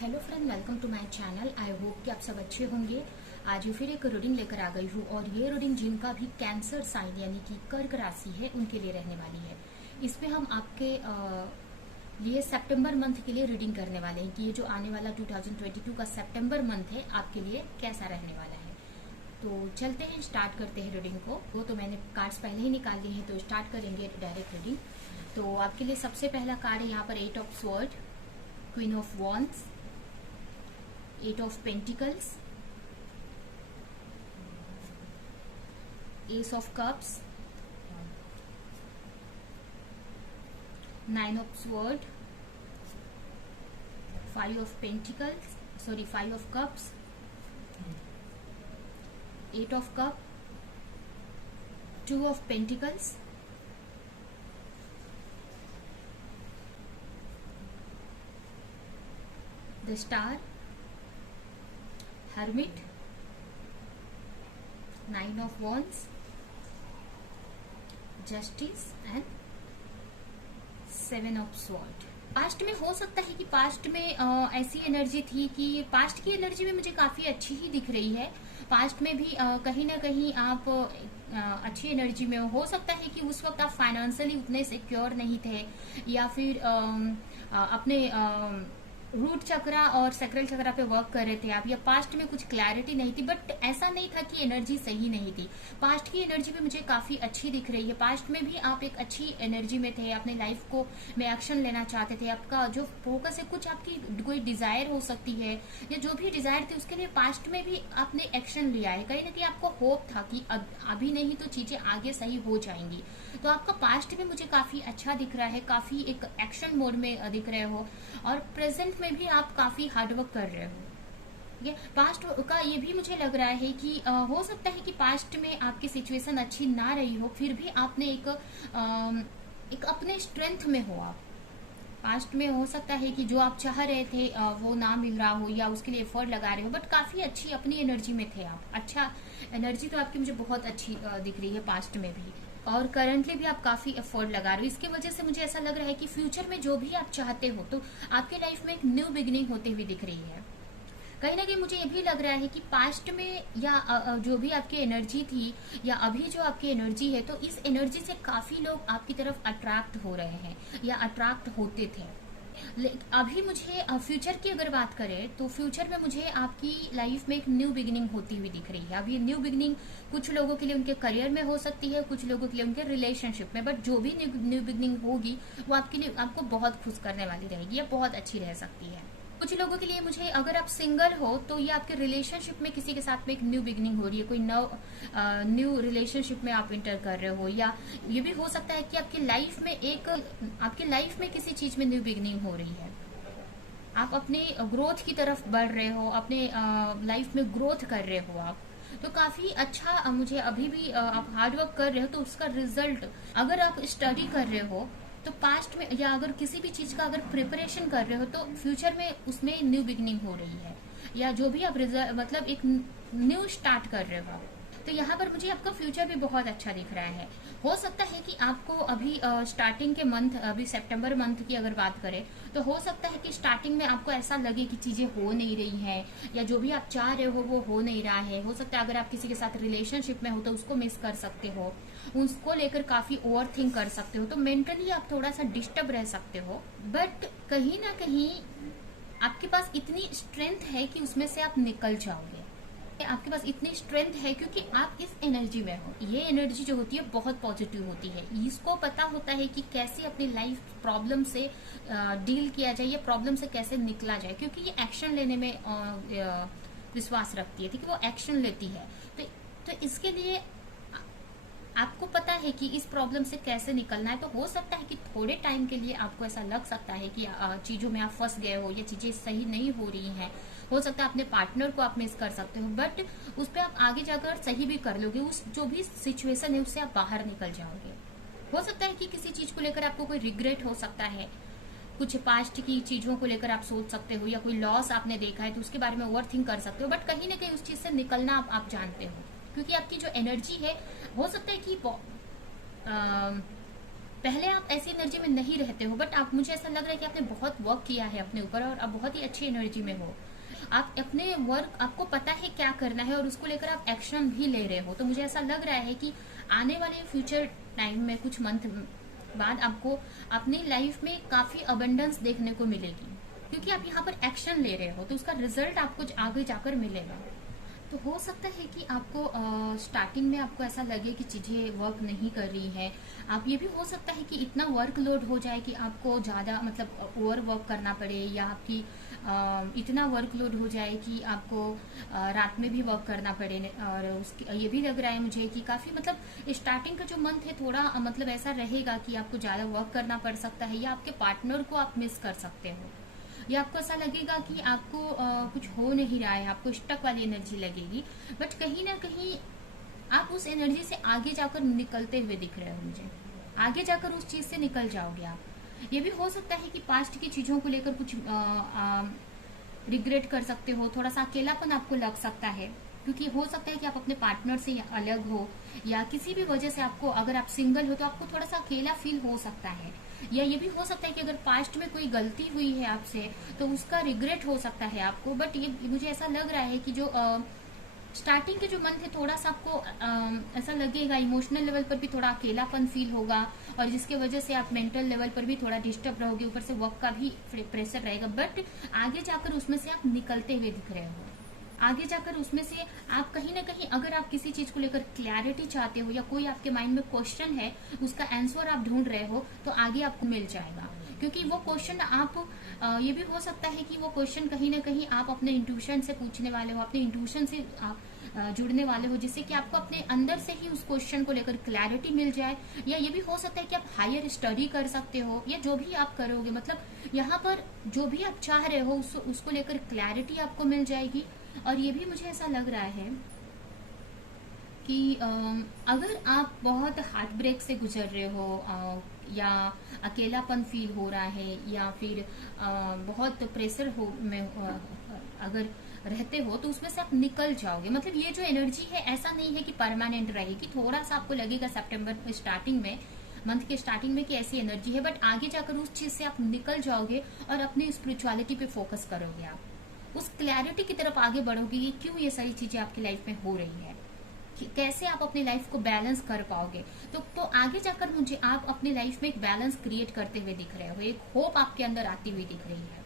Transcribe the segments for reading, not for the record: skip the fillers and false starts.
Hello friend, welcome to my channel. I hope कि आप सब अच्छे होंगे। आज फिर एक रीडिंग लेकर आ गई हूँ और ये रीडिंग जिनका भी कैंसर साइन यानी कि कर्क राशि है उनके लिए रहने वाली है। इसमें हम आपके लिए सितंबर मंथ के लिए रीडिंग करने वाले हैं कि ये जो आने वाला 2022 का सितंबर मंथ है आपके लिए कैसा रहने वाला है। तो चलते हैं, स्टार्ट करते हैं रीडिंग को। वो तो मैंने कार्ड्स पहले ही निकाल लिए हैं, तो स्टार्ट करेंगे डायरेक्ट रीडिंग। तो आपके लिए सबसे पहला कार्ड है यहाँ पर 8 of sword, queen of wands, 8 of Pentacles, Ace of Cups, 9 of Swords, 5 of Pentacles, 5 of Cups, 8 of Cups, 2 of Pentacles, the Star, Hermit, 9 of Wands, Justice and 7 of Swords। Past में हो सकता है कि past में ऐसी energy थी कि past की एनर्जी में मुझे काफी अच्छी ही दिख रही है। पास्ट में भी कहीं ना कहीं आप अच्छी एनर्जी में हो सकता है कि उस वक्त आप फाइनेंशियली उतने सिक्योर नहीं थे, या फिर अपने रूट चक्रा और सैक्रल चक्रा पे वर्क कर रहे थे आप, या पास्ट में कुछ क्लैरिटी नहीं थी। बट ऐसा नहीं था कि एनर्जी सही नहीं थी। पास्ट की एनर्जी भी मुझे काफी अच्छी दिख रही है। पास्ट में भी आप एक अच्छी एनर्जी में थे, अपने लाइफ को में एक्शन लेना चाहते थे। आपका जो फोकस है, कुछ आपकी कोई डिजायर हो सकती है या जो भी डिजायर थी उसके लिए पास्ट में भी आपने एक्शन लिया है। कहीं ना कहीं आपको होप था कि अभी नहीं तो चीजें आगे सही हो जाएंगी। तो आपका पास्ट भी मुझे काफी अच्छा दिख रहा है, काफी एक एक्शन मोड में दिख रहे हो, और प्रेजेंट में भी आप काफी हार्डवर्क कर रहे हो। ये पास्ट का ये भी मुझे लग रहा है कि हो सकता है कि पास्ट में आपकी सिचुएशन अच्छी ना रही हो, फिर भी आपने एक अपने स्ट्रेंथ में हो। आप पास्ट में हो सकता है कि जो आप चाह रहे थे वो ना मिल रहा हो, या उसके लिए एफर्ट लगा रहे हो, बट काफी अच्छी अपनी एनर्जी में थे आप। अच्छा, एनर्जी तो आपकी मुझे बहुत अच्छी दिख रही है पास्ट में भी, और करंटली भी आप काफी एफर्ट लगा रहे हो। इसकी वजह से मुझे ऐसा लग रहा है कि फ्यूचर में जो भी आप चाहते हो तो आपके लाइफ में एक न्यू बिगिनिंग होते हुए दिख रही है। कहीं ना कहीं मुझे ये भी लग रहा है कि पास्ट में या जो भी आपकी एनर्जी थी या अभी जो आपकी एनर्जी है, तो इस एनर्जी से काफी लोग आपकी तरफ अट्रैक्ट हो रहे हैं या अट्रैक्ट होते थे। अभी मुझे फ्यूचर की अगर बात करें तो फ्यूचर में मुझे आपकी लाइफ में एक न्यू बिगिनिंग होती हुई दिख रही है। अब ये न्यू बिगिनिंग कुछ लोगों के लिए उनके करियर में हो सकती है, कुछ लोगों के लिए उनके रिलेशनशिप में, बट जो भी न्यू बिगिनिंग होगी वो आपके लिए आपको बहुत खुश करने वाली रहेगी या बहुत अच्छी रह सकती है। कुछ लोगों के लिए मुझे, अगर आप सिंगल हो तो ये आपके रिलेशनशिप में किसी के साथ में एक न्यू बिगिनिंग हो रही है, कोई न्यू रिलेशनशिप में आप इंटर कर रहे हो, या ये भी हो सकता है कि आपकी लाइफ में किसी चीज में न्यू बिगिनिंग हो रही है। आप अपने ग्रोथ की तरफ बढ़ रहे हो, अपने लाइफ में ग्रोथ कर रहे हो आप। तो काफी अच्छा मुझे अभी भी आप हार्डवर्क कर रहे हो तो उसका रिजल्ट, अगर आप स्टडी कर रहे हो तो पास्ट में, या अगर किसी भी चीज का अगर प्रिपरेशन कर रहे हो तो फ्यूचर में उसमें न्यू बिगिनिंग हो रही है, या जो भी आप मतलब एक न्यू स्टार्ट कर रहे हो। तो यहाँ पर मुझे आपका फ्यूचर भी बहुत अच्छा दिख रहा है। हो सकता है कि आपको अभी स्टार्टिंग के मंथ, अभी सितंबर मंथ की अगर बात करें तो हो सकता है कि स्टार्टिंग में आपको ऐसा लगे कि चीजें हो नहीं रही हैं, या जो भी आप चाह रहे हो वो हो नहीं रहा है। हो सकता है अगर आप किसी के साथ रिलेशनशिप में हो तो उसको मिस कर सकते हो, उसको लेकर काफी ओवर थिंक कर सकते हो, तो मेंटली आप थोड़ा सा डिस्टर्ब रह सकते हो। बट कहीं ना कहीं आपके पास इतनी स्ट्रेंथ है कि उसमें से आप निकल जाओगे। आपके पास इतनी स्ट्रेंथ है क्योंकि आप इस एनर्जी में हो। ये एनर्जी जो होती है बहुत पॉजिटिव होती है। इसको पता होता है कि कैसे अपनी लाइफ प्रॉब्लम से डील किया जाए या प्रॉब्लम से कैसे निकला जाए, क्योंकि ये एक्शन लेने में विश्वास रखती है, ठीक है, वो एक्शन लेती है। तो इसके लिए आपको पता है कि इस प्रॉब्लम से कैसे निकलना है। तो हो सकता है कि थोड़े टाइम के लिए आपको ऐसा लग सकता है कि चीजों में आप फंस गए हो या चीजें सही नहीं हो रही हैं। हो सकता है अपने पार्टनर को आप मिस कर सकते हो, बट उस पर आप आगे जाकर सही भी कर लोगे। उस जो भी सिचुएशन है उससे आप बाहर निकल जाओगे। हो सकता है कि किसी चीज को लेकर आपको कोई रिग्रेट हो सकता है, कुछ पास्ट की चीजों को लेकर आप सोच सकते हो, या कोई लॉस आपने देखा है तो उसके बारे में ओवर थिंक कर सकते हो, बट कहीं ना कहीं उस चीज से निकलना आप जानते हो, क्योंकि आपकी जो एनर्जी है, हो सकता है कि पहले आप ऐसी एनर्जी में नहीं रहते हो, बट आप, मुझे ऐसा लग रहा है कि आपने बहुत वर्क किया है अपने ऊपर और आप बहुत ही अच्छी एनर्जी में हो। आप अपने वर्क, आपको पता है क्या करना है और उसको लेकर आप एक्शन भी ले रहे हो। तो मुझे ऐसा लग रहा है कि आने वाले फ्यूचर टाइम में, कुछ मंथ बाद, आपको अपनी लाइफ में काफी अबंडेंस देखने को मिलेगी, क्योंकि आप यहाँ पर एक्शन ले रहे हो, तो उसका रिजल्ट आपको आगे जाकर मिलेगा। तो हो सकता है कि आपको स्टार्टिंग में आपको ऐसा लगे कि चीज़ें वर्क नहीं कर रही हैं। आप, ये भी हो सकता है कि इतना वर्कलोड हो जाए कि आपको ज़्यादा, मतलब ओवर वर्क करना पड़े, या आपकी इतना वर्कलोड हो जाए कि आपको रात में भी वर्क करना पड़े। और उसकी, ये भी लग रहा है मुझे कि काफ़ी, मतलब स्टार्टिंग का जो मंथ है थोड़ा मतलब ऐसा रहेगा कि आपको ज़्यादा वर्क करना पड़ सकता है, या आपके पार्टनर को आप मिस कर सकते हो, या आपको ऐसा लगेगा कि आपको कुछ हो नहीं रहा है, आपको स्टक वाली एनर्जी लगेगी। बट कहीं ना कहीं आप उस एनर्जी से आगे जाकर निकलते हुए दिख रहे हो मुझे, आगे जाकर उस चीज से निकल जाओगे आप। ये भी हो सकता है कि पास्ट की चीजों को लेकर कुछ रिग्रेट कर सकते हो, थोड़ा सा अकेलापन आपको लग सकता है, क्योंकि हो सकता है कि आप अपने पार्टनर से अलग हो, या किसी भी वजह से आपको, अगर आप सिंगल हो तो आपको थोड़ा सा अकेला फील हो सकता है। या ये भी हो सकता है कि अगर पास्ट में कोई गलती हुई है आपसे तो उसका रिग्रेट हो सकता है आपको। बट ये मुझे ऐसा लग रहा है कि जो स्टार्टिंग के जो मंथ है, थोड़ा सा आपको ऐसा लगेगा, इमोशनल लेवल पर भी थोड़ा अकेलापन फील होगा, और जिसके वजह से आप मेंटल लेवल पर भी थोड़ा डिस्टर्ब रहोगे, ऊपर से वर्क का भी प्रेशर रहेगा। बट आगे जाकर उसमें से आप निकलते हुए दिख रहे हो। आगे जाकर उसमें से आप कहीं ना कहीं, अगर आप किसी चीज को लेकर क्लैरिटी चाहते हो, या कोई आपके माइंड में क्वेश्चन है, उसका आंसर आप ढूंढ रहे हो, तो आगे आपको मिल जाएगा। क्योंकि वो क्वेश्चन आप, ये भी हो सकता है कि वो क्वेश्चन कहीं ना कहीं आप अपने इंट्यूशन से पूछने वाले हो, अपने इंट्यूशन से आप जुड़ने वाले हो, जिससे कि आपको अपने अंदर से ही उस क्वेश्चन को लेकर क्लैरिटी मिल जाए। या ये भी हो सकता है कि आप हायर स्टडी कर सकते हो, या जो भी आप करोगे, मतलब यहाँ पर जो भी आप चाह रहे हो उसको लेकर क्लैरिटी आपको मिल जाएगी। और ये भी मुझे ऐसा लग रहा है कि अगर आप बहुत हार्ट ब्रेक से गुजर रहे हो, या अकेलापन फील हो रहा है, या फिर बहुत प्रेशर हो में अगर रहते हो, तो उसमें से आप निकल जाओगे। मतलब ये जो एनर्जी है, ऐसा नहीं है कि परमानेंट रहेगी, थोड़ा सा आपको लगेगा सितंबर स्टार्टिंग में, मंथ के स्टार्टिंग में, कि ऐसी एनर्जी है। बट आगे जाकर उस चीज से आप निकल जाओगे और अपनी स्पिरिचुअलिटी पे फोकस करोगे, आप उस क्लैरिटी की तरफ आगे बढ़ोगे कि क्यों ये सारी चीजें आपकी लाइफ में हो रही है, कैसे आप अपनी लाइफ को बैलेंस कर पाओगे। तो आगे जाकर मुझे आप अपनी लाइफ में एक बैलेंस क्रिएट करते हुए दिख रहे हो, एक होप आपके अंदर आती हुई दिख रही है।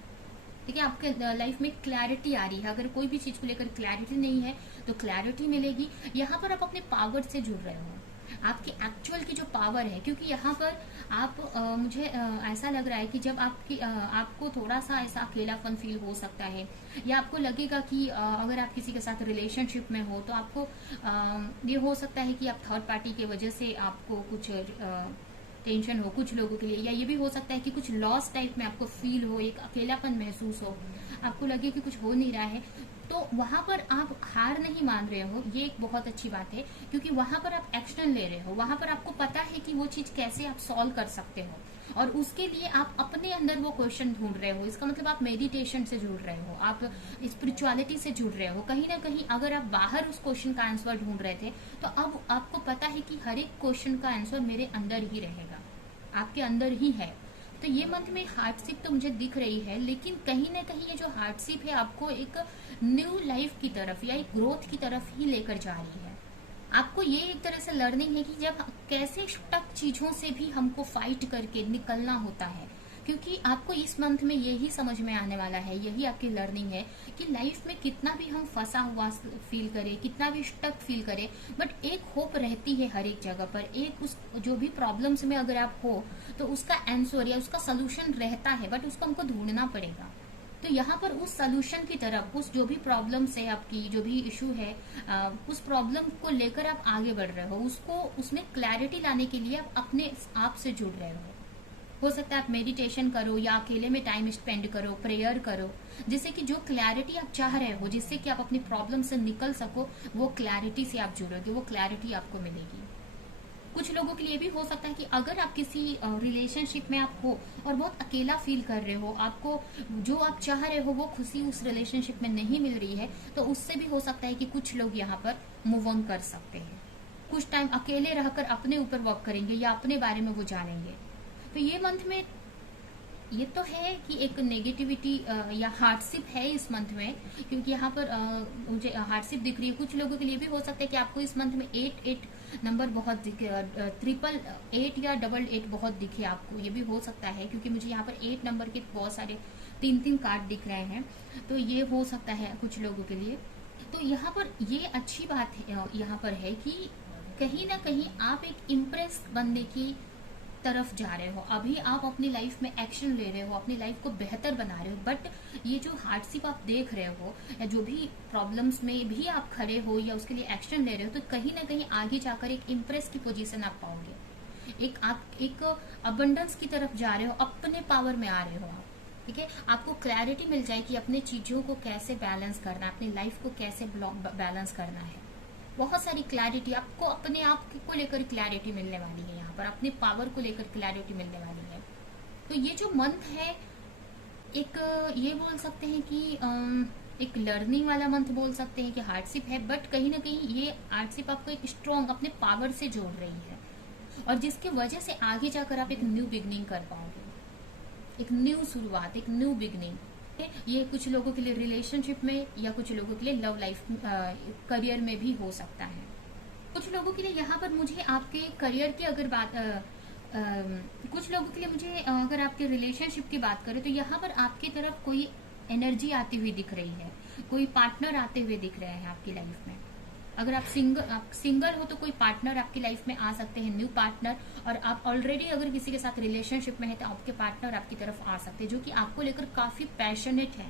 ठीक है, आपके लाइफ में क्लैरिटी आ रही है। अगर कोई भी चीज को लेकर क्लैरिटी नहीं है तो क्लैरिटी मिलेगी। यहाँ पर आप अपने पावर से जुड़ रहे हो, आपकी एक्चुअल की जो पावर है, क्योंकि यहाँ पर आप मुझे ऐसा लग रहा है कि जब आपको थोड़ा सा ऐसा अकेलापन फील हो सकता है, या आपको लगेगा कि अगर आप किसी के साथ रिलेशनशिप में हो तो आपको ये हो सकता है कि आप थर्ड पार्टी की वजह से आपको कुछ टेंशन हो कुछ लोगों के लिए, या ये भी हो सकता है कि कुछ लॉस टाइप में आपको फील हो, एक अकेलापन महसूस हो, आपको लगे कि कुछ हो नहीं रहा है। तो वहां पर आप हार नहीं मान रहे हो, ये एक बहुत अच्छी बात है, क्योंकि वहां पर आप एक्शन ले रहे हो, वहां पर आपको पता है कि वो चीज कैसे आप सॉल्व कर सकते हो, और उसके लिए आप अपने अंदर वो क्वेश्चन ढूंढ रहे हो। इसका मतलब आप मेडिटेशन से जुड़ रहे हो, आप स्पिरिचुअलिटी से जुड़ रहे हो। कहीं ना कहीं अगर आप बाहर उस क्वेश्चन का आंसर ढूंढ रहे थे, तो अब आपको पता है कि हर एक क्वेश्चन का आंसर मेरे अंदर ही रहेगा, आपके अंदर ही है। तो ये मंथ में हार्डशिप तो मुझे दिख रही है, लेकिन कहीं ना कहीं ये जो हार्डशिप है आपको एक न्यू लाइफ की तरफ या एक ग्रोथ की तरफ ही लेकर जा रही है। आपको ये एक तरह से लर्निंग है कि जब कैसे स्टक चीजों से भी हमको फाइट करके निकलना होता है, क्योंकि आपको इस मंथ में यही समझ में आने वाला है, यही आपकी लर्निंग है कि लाइफ में कितना भी हम फंसा हुआ फील करें, कितना भी स्टक फील करें, बट एक होप रहती है हर एक जगह पर। एक उस जो भी प्रॉब्लम्स में अगर आप हो तो उसका आंसर या उसका सोल्यूशन रहता है, बट उसको हमको ढूंढना पड़ेगा। तो यहाँ पर उस सोल्यूशन की तरफ, उस जो भी प्रॉब्लम्स है आपकी, जो भी इशू है, उस प्रॉब्लम को लेकर आप आगे बढ़ रहे हो, उसको उसमें क्लैरिटी लाने के लिए आप अपने आप से जुड़ रहे हो सकता है आप मेडिटेशन करो, या अकेले में टाइम स्पेंड करो, प्रेयर करो, जिससे कि जो क्लैरिटी आप चाह रहे हो, जिससे कि आप अपनी प्रॉब्लम से निकल सको, वो क्लैरिटी से आप जुड़ोगे, वो क्लैरिटी आपको मिलेगी। कुछ लोगों के लिए भी हो सकता है कि अगर आप किसी रिलेशनशिप में आप हो और बहुत अकेला फील कर रहे हो, आपको जो आप चाह रहे हो वो खुशी उस रिलेशनशिप में नहीं मिल रही है, तो उससे भी हो सकता है कि कुछ लोग यहाँ पर मूव ऑन कर सकते हैं। कुछ टाइम अकेले रहकर अपने ऊपर वर्क करेंगे या अपने बारे में वो जानेंगे। तो ये मंथ में ये तो है कि एक नेगेटिविटी या हार्डशिप है इस मंथ में, क्योंकि यहाँ पर मुझे हार्डशिप दिख रही है। कुछ लोगों के लिए भी हो सकता है कि आपको इस मंथ में 8 नंबर बहुत दिखे, 888 या 88 बहुत दिखे आपको, ये भी हो सकता है, क्योंकि मुझे यहाँ पर 8 नंबर के बहुत सारे 3 कार्ड दिख रहे हैं। तो ये हो सकता है कुछ लोगों के लिए। तो यहाँ पर ये अच्छी बात है, यहाँ पर है कि कहीं ना कहीं आप एक इम्प्रेस बनने की तरफ जा रहे हो। अभी आप अपनी लाइफ में एक्शन ले रहे हो, अपनी लाइफ को बेहतर बना रहे हो, बट ये जो हार्डशिप आप देख रहे हो या जो भी प्रॉब्लम्स में भी आप खड़े हो या उसके लिए एक्शन ले रहे हो, तो कहीं ना कहीं आगे जाकर एक इम्प्रेस की पोजीशन आप पाओगे। आप एक अबंडेंस की तरफ जा रहे हो, अपने पावर में आ रहे हो आप। ठीक है, आपको क्लैरिटी मिल जाएगी अपने चीजों को कैसे बैलेंस करना है, अपनी लाइफ को कैसे बैलेंस करना है। बहुत सारी क्लैरिटी आपको अपने आप को लेकर क्लैरिटी मिलने वाली है, यहाँ पर अपने पावर को लेकर क्लैरिटी मिलने वाली है। तो ये जो मंथ है, एक ये बोल सकते हैं कि एक लर्निंग वाला मंथ बोल सकते हैं कि हार्डशिप है, बट कहीं ना कहीं ये हार्डशिप आपको एक स्ट्रॉन्ग अपने पावर से जोड़ रही है, और जिसकी वजह से आगे जाकर आप एक न्यू बिगनिंग कर पाओगे, एक न्यू शुरुआत, एक न्यू बिगनिंग। ये कुछ लोगों के लिए रिलेशनशिप में या कुछ लोगों के लिए लव लाइफ करियर में भी हो सकता है। कुछ लोगों के लिए यहाँ पर मुझे आपके करियर की अगर बात कुछ लोगों के लिए मुझे अगर आपके रिलेशनशिप की बात करें, तो यहाँ पर आपकी तरफ कोई एनर्जी आती हुई दिख रही है, कोई पार्टनर आते हुए दिख रहे हैं आपकी लाइफ में। अगर आप सिंगल हो तो कोई पार्टनर आपकी लाइफ में आ सकते हैं, न्यू पार्टनर। और आप ऑलरेडी अगर किसी के साथ रिलेशनशिप में है तो आपके पार्टनर आपकी तरफ आ सकते हैं, जो कि आपको लेकर काफी पैशनेट है।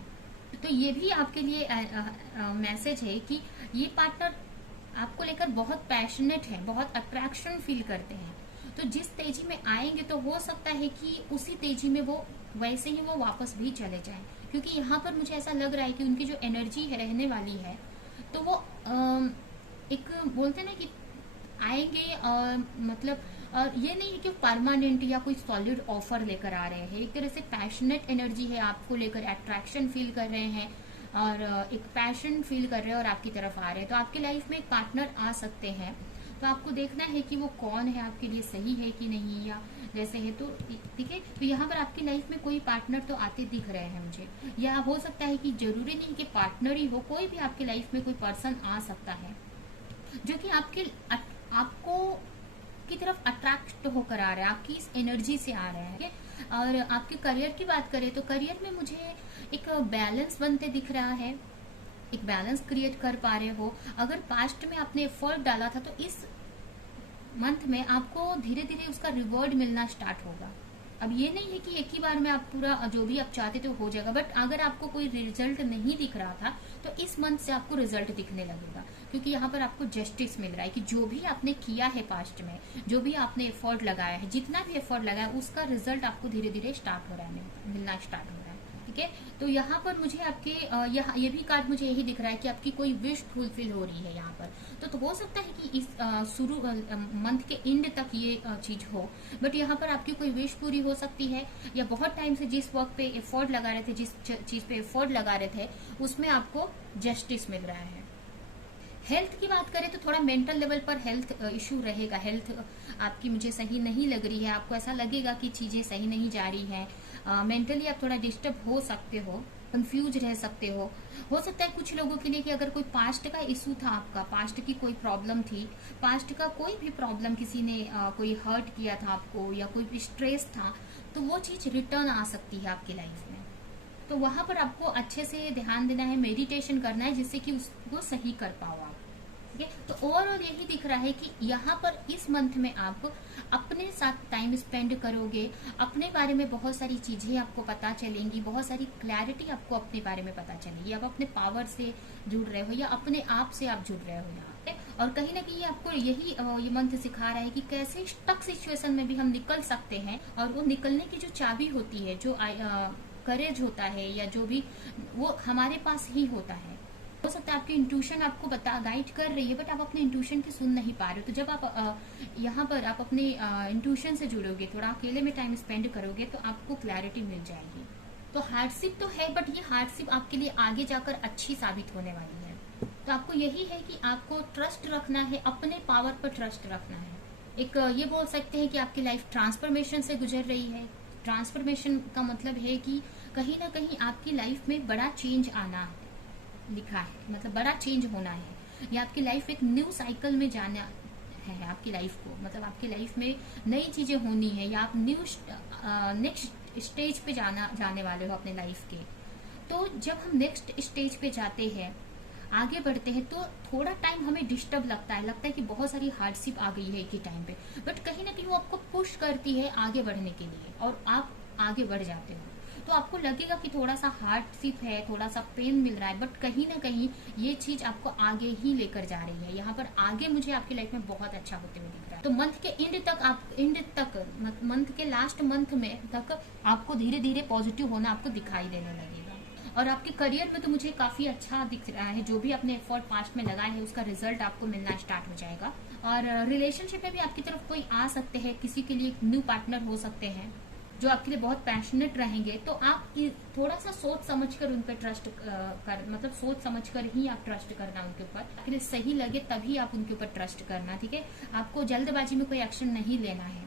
तो ये भी आपके लिए मैसेज है कि ये पार्टनर आपको लेकर बहुत पैशनेट है, बहुत अट्रैक्शन फील करते हैं। तो जिस तेजी में आएंगे तो हो सकता है कि उसी तेजी में वो वैसे ही वो वापस भी चले जाएं, क्योंकि यहाँ पर मुझे ऐसा लग रहा है कि उनकी जो एनर्जी है रहने वाली है, तो वो एक बोलते ना कि आएंगे, और मतलब और ये नहीं है कि परमानेंट या कोई सॉलिड ऑफर लेकर आ रहे हैं। एक तरह से पैशनेट एनर्जी है, आपको लेकर अट्रैक्शन फील कर रहे हैं और एक पैशन फील कर रहे हैं और आपकी तरफ आ रहे हैं। तो आपकी लाइफ में एक पार्टनर आ सकते हैं, तो आपको देखना है कि वो कौन है, आपके लिए सही है कि नहीं, या जैसे है तो ठीक है। तो यहाँ पर आपकी लाइफ में कोई पार्टनर तो आते दिख रहे हैं मुझे, या हो सकता है कि जरूरी नहीं कि पार्टनर ही हो, कोई भी आपकी लाइफ में कोई पर्सन आ सकता है जो कि आपको की तरफ अट्रैक्ट होकर आ रहा है, आपकी इस एनर्जी से आ रहा है। और आपके करियर की बात करें तो करियर में मुझे एक बैलेंस बनते दिख रहा है, एक बैलेंस क्रिएट कर पा रहे हो। अगर पास्ट में आपने एफर्ट डाला था तो इस मंथ में आपको धीरे धीरे उसका रिवॉर्ड मिलना स्टार्ट होगा। अब ये नहीं है कि एक ही बार में आप पूरा जो भी आप चाहते थे हो जाएगा, बट अगर आपको कोई रिजल्ट नहीं दिख रहा था तो इस मंथ से आपको रिजल्ट दिखने लगेगा, क्योंकि यहाँ पर आपको जस्टिस मिल रहा है कि जो भी आपने किया है पास्ट में, जो भी आपने एफर्ट लगाया है, जितना भी एफर्ट लगाया है, उसका रिजल्ट आपको धीरे धीरे स्टार्ट हो रहा है, मिलना स्टार्ट हो रहा है। ठीक है, तो यहाँ पर मुझे आपके ये भी कार्ड मुझे यही दिख रहा है कि आपकी कोई विश फुलफिल हो रही है यहाँ पर। तो हो सकता है कि इस शुरू मंथ के एंड तक ये चीज हो, बट यहाँ पर आपकी कोई विश पूरी हो सकती है, या बहुत टाइम से जिस वर्क पे एफर्ट लगा रहे थे, जिस चीज पे एफर्ट लगा रहे थे, उसमें आपको जस्टिस मिल रहा है। हेल्थ की बात करें तो थोड़ा मेंटल लेवल पर हेल्थ इशू रहेगा। हेल्थ आपकी मुझे सही नहीं लग रही है, आपको ऐसा लगेगा कि चीजें सही नहीं जा रही है, मेंटली आप थोड़ा डिस्टर्ब हो सकते हो, कंफ्यूज रह सकते हो सकता है कुछ लोगों के लिए कि अगर कोई पास्ट का इशू था, आपका पास्ट की कोई प्रॉब्लम थी, पास्ट का कोई भी प्रॉब्लम, किसी ने कोई हर्ट किया था आपको या कोई भी स्ट्रेस था, तो वो चीज रिटर्न आ सकती है आपकी लाइफ में। तो वहां पर आपको अच्छे से ध्यान देना है, मेडिटेशन करना है, जिससे कि उसको सही कर पाओ आप। ठीक है, तो ओवरऑल यही दिख रहा है कि यहाँ पर इस मंथ में आप अपने साथ टाइम स्पेंड करोगे, अपने बारे में बहुत सारी चीजें आपको पता चलेंगी, बहुत सारी क्लैरिटी आपको अपने बारे में पता चलेगी। आप अपने पावर से जुड़ रहे हो या अपने आप से आप जुड़ रहे हो यहाँ पे, और कहीं ना कहीं आपको यही ये मंथ सिखा रहा है कि कैसे स्टक सिचुएशन में भी हम निकल सकते हैं, और वो निकलने की जो चाबी होती है, जो करेज होता है, या जो भी वो हमारे पास ही होता है। हो सकता है आपकी इंट्यूशन आपको गाइड कर रही है, बट आप अपने इंट्यूशन की सुन नहीं पा रहे हो। तो जब आप यहाँ पर आप अपने इंट्यूशन से जुड़ोगे, थोड़ा अकेले में टाइम स्पेंड करोगे, तो आपको क्लैरिटी मिल जाएगी। तो हार्डशिप तो है, बट ये हार्डशिप आपके लिए आगे जाकर अच्छी साबित होने वाली है। तो तो आपको यही है कि आपको ट्रस्ट रखना है, अपने पावर पर ट्रस्ट रखना है। एक ये बोल सकते हैं कि आपकी लाइफ ट्रांसफॉर्मेशन से गुजर रही है। ट्रांसफॉर्मेशन का मतलब है कि कहीं ना कहीं आपकी लाइफ में बड़ा चेंज आना लिखा है, मतलब बड़ा चेंज होना है, या आपकी लाइफ एक न्यू साइकिल में जाना है आपकी लाइफ को, मतलब आपकी लाइफ में नई चीजें होनी है, या आप न्यू नेक्स्ट स्टेज पे जाने वाले हो अपने लाइफ के। तो जब हम नेक्स्ट स्टेज पे जाते हैं, आगे बढ़ते हैं, तो थोड़ा टाइम हमें डिस्टर्ब लगता है कि बहुत सारी हार्डशिप आ गई है एक ही टाइम पे, बट कहीं ना कहीं वो आपको पुश करती है आगे बढ़ने के लिए, और आप आगे बढ़ जाते हो। तो आपको लगेगा कि थोड़ा सा हार्डशिप है, थोड़ा सा पेन मिल रहा है, बट कहीं ना कहीं ये चीज आपको आगे ही लेकर जा रही है। यहाँ पर आगे मुझे आपकी लाइफ में बहुत अच्छा होते हुए दिख रहा है। तो मंथ के एंड तक मंथ के लास्ट मंथ में तक आपको धीरे धीरे पॉजिटिव होना आपको दिखाई देने लगेगा। और आपके करियर में तो मुझे काफी अच्छा दिख रहा है, जो भी आपने एफर्ट पास्ट में लगाए हैं उसका रिजल्ट आपको मिलना स्टार्ट हो जाएगा। और रिलेशनशिप में भी आपकी तरफ कोई आ सकते हैं, किसी के लिए न्यू पार्टनर हो सकते हैं जो आपके लिए बहुत पैशनेट रहेंगे। तो आप थोड़ा सा सोच समझ कर उन पर ट्रस्ट मतलब सोच समझ कर ही आप ट्रस्ट करना उनके ऊपर, आपके लिए सही लगे तभी आप उनके ऊपर ट्रस्ट करना, ठीक है। आपको जल्दबाजी में कोई एक्शन नहीं लेना है।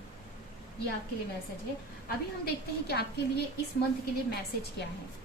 ये आपके लिए मैसेज है। अभी हम देखते हैं कि आपके लिए इस मंथ के लिए मैसेज क्या है।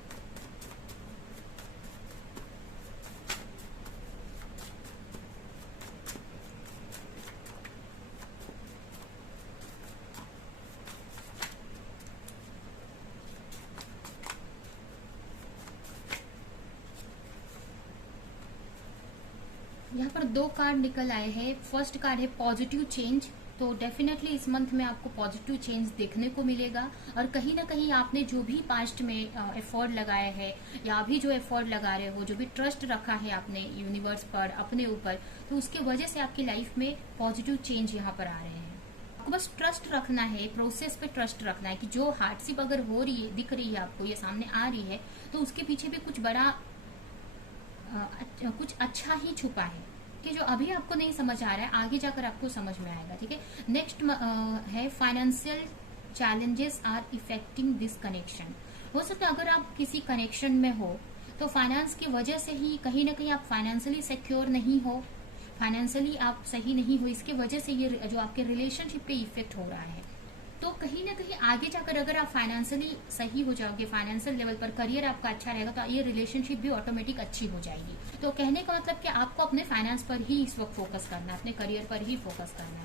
यहाँ पर 2 कार्ड निकल आए हैं। फर्स्ट कार्ड है पॉजिटिव चेंज। तो डेफिनेटली इस मंथ में आपको पॉजिटिव चेंज देखने को मिलेगा, और कहीं ना कहीं आपने जो भी पास्ट में एफर्ट लगाया है, या अभी जो एफर्ट लगा रहे हो, जो भी ट्रस्ट रखा है आपने यूनिवर्स पर, अपने ऊपर, तो उसके वजह से आपकी लाइफ में पॉजिटिव चेंज यहाँ पर आ रहे हैं। आपको बस ट्रस्ट रखना है, प्रोसेस पे ट्रस्ट रखना है कि जो हार्डशिप अगर हो रही है, दिख रही है आपको, ये सामने आ रही है, तो उसके पीछे भी कुछ बड़ा कुछ अच्छा ही छुपा है कि जो अभी आपको नहीं समझ आ रहा है, आगे जाकर आपको समझ में आएगा, ठीक है। नेक्स्ट है financial challenges are affecting this connection. हो सकता है अगर आप किसी कनेक्शन में हो तो फाइनेंस की वजह से ही कहीं ना कहीं आप फाइनेंशियली सिक्योर नहीं हो, फाइनेंशियली आप सही नहीं हो, इसके वजह से ये जो आपके रिलेशनशिप पे इफेक्ट हो रहा है। तो कहीं ना कहीं आगे जाकर अगर आप फाइनेंशियली सही हो जाओगे, फाइनेंशियल लेवल पर करियर आपका अच्छा रहेगा, तो ये रिलेशनशिप भी ऑटोमेटिक अच्छी हो जाएगी। तो कहने का मतलब कि आपको अपने फाइनेंस पर ही इस वक्त फोकस करना है, अपने करियर पर ही फोकस करना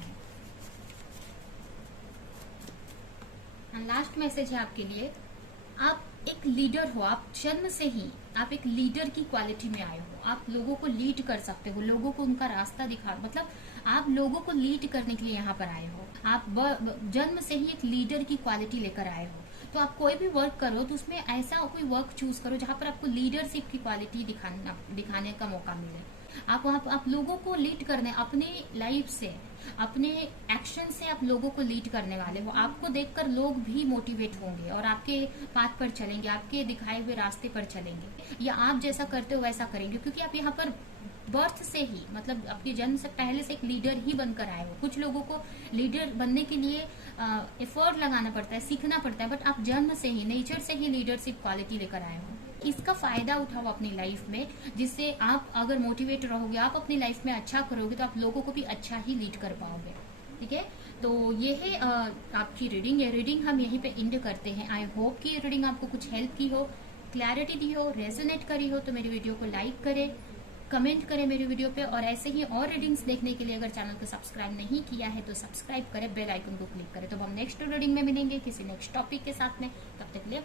है। लास्ट मैसेज है आपके लिए, आप एक लीडर हो, आप जन्म से ही आप एक लीडर की क्वालिटी में आए हो। आप लोगों को लीड कर सकते हो, लोगों को उनका रास्ता दिखा, मतलब आप लोगों को लीड करने के लिए यहाँ पर आए हो। आप जन्म से ही एक लीडर की क्वालिटी लेकर आए हो। तो आप कोई भी वर्क करो तो उसमें ऐसा कोई वर्क चूज करो जहाँ पर आपको लीडरशिप की क्वालिटी दिखाने का मौका मिले। आप लोगों को लीड करने, अपने लाइफ से, अपने एक्शन से आप लोगों को लीड करने वाले हो। आपको देखकर लोग भी मोटिवेट होंगे और आपके पाथ पर चलेंगे, आपके दिखाए हुए रास्ते पर चलेंगे, या आप जैसा करते हो वैसा करेंगे, क्योंकि आप यहाँ पर बर्थ से ही, मतलब आपके जन्म से पहले से एक लीडर ही बनकर आए हो। कुछ लोगों को लीडर बनने के लिए एफर्ट लगाना पड़ता है, सीखना पड़ता है, बट आप जन्म से ही, नेचर से ही लीडरशिप क्वालिटी लेकर आए हो। इसका फायदा उठाओ अपनी लाइफ में, जिससे आप अगर मोटिवेट रहोगे, आप अपनी लाइफ में अच्छा करोगे, तो आप लोगों को भी अच्छा ही लीड कर पाओगे, ठीक है। तो ये है आपकी रीडिंग। ये रीडिंग हम यहीं पे एंड करते हैं। आई होप कि ये रीडिंग आपको कुछ हेल्प की हो, क्लैरिटी दी हो, रेजोनेट करी हो। तो मेरी वीडियो को लाइक करें, कमेंट करें मेरी वीडियो पे, और ऐसे ही और रीडिंग्स देखने के लिए अगर चैनल को सब्सक्राइब नहीं किया है तो सब्सक्राइब करें, बेल आइकन को क्लिक करें। तो हम नेक्स्ट रीडिंग में मिलेंगे किसी नेक्स्ट टॉपिक के साथ में। तब तक के लिए